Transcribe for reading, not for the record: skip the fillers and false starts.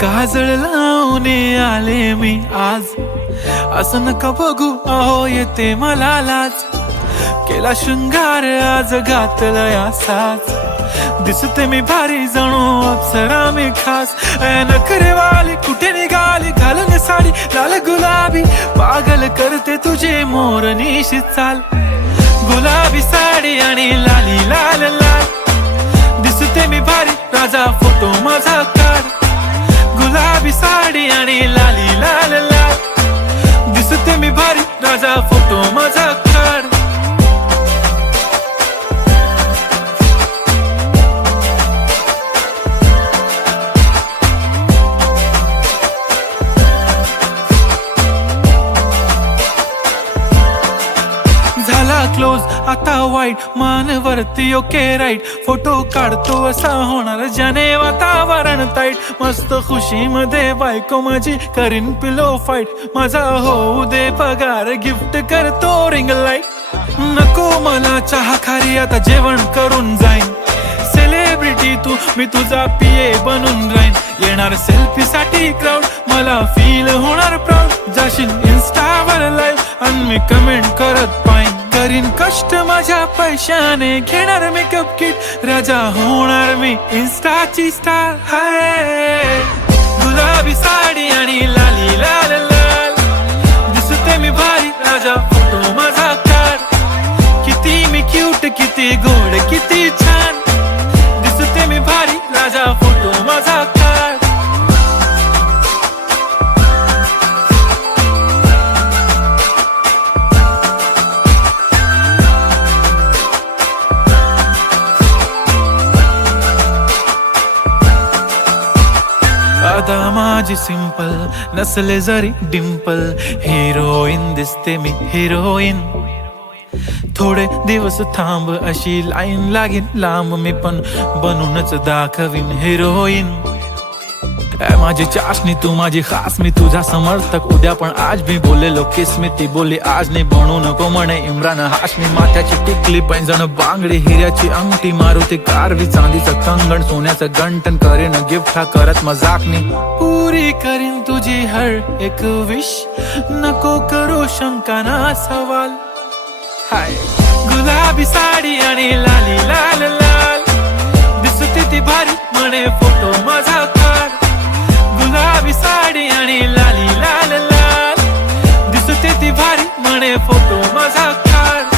काजळ लावून आले मी आज, असं नका बघू अहो येते मला लाज. केला शृंगार आज घातला या साज, दिसते मी भारी जणू अप्सरा मी खास. नखरे वाली कुठे निघाली घालून साडी लाल गुलाबी, पागल करते तुझे मोरनीशी चाल. गुलाबी साडी आणि लाली लाल लाल, दिसते मी भारी राजा फोटो माझा काढ. गुलाबी साडी आणि लाली लाल लाल, दिसते मी भारी राजा फोटो माझा काढ. झाला क्लोज आता वाईट, मान वरती ओके राईट. फोटो काढतो असा होणार ज्याने वातावरण ताईट. मस्त खुशी मध्ये बायको माझी करीन पिलो फाईट. माझा होऊ दे पगार गिफ्ट करतो रिंग लाईट. नको मला चहा खारी आता जेवण करून जाईन. सेलिब्रिटी तू मी तुझा पिये बनून राहीन. येणार सेल्फी साठी क्राऊड मला फील होणार प्राऊड. जाशील इन्स्टावर लाईव्ह आणि मी कमेंट करत पाईन. करीन कष्ट माझ्या पैशाने घेणार मेकअप किट. राजा होणार मी इन्स्टाची स्टार. हाय गुलाबी साडी आणि लाली लाल लाल, दिसते मी भारी राजा फोटो माझा काढ. किती मी क्यूट किती गोड किती छान, दिसते मी भारी राजा फोटो माझा काढ. अदा माझी सिंपल नसले जरी डिंपल, हिरोईन दिसते मी हिरोईन. थोडे दिवस थांब अशी लाईन लागेल लांब, मी पण बनूनच दाखवीन हिरोईन. माझी चाशनी तू माझी खास, मी तुझा समर्थक उद्या पण आज मी बोललेलो किस मी. ती बोलली आज नाही बनू नको म्हणे इम्रान हाशमी. माथ्याची टिकली पैंजण बांगडी हिऱ्याची अंगठी, मारुती कारवी चांदीचं कंगण सोन्याचं गंटन. करीन गिफ्ट हा करत मजाकनी, पुरी करीन तुझी हर एक विश. नको करू शंका ना सवाल. हाय गुलाबी साडी आणि लाली लाल लाल, दिसते ती भारी म्हणे फोटो माझा काढ. गुलाबी साडी आणि लाली लाल लाल, दिसते ती भारी म्हणे फोटो माझा काढ.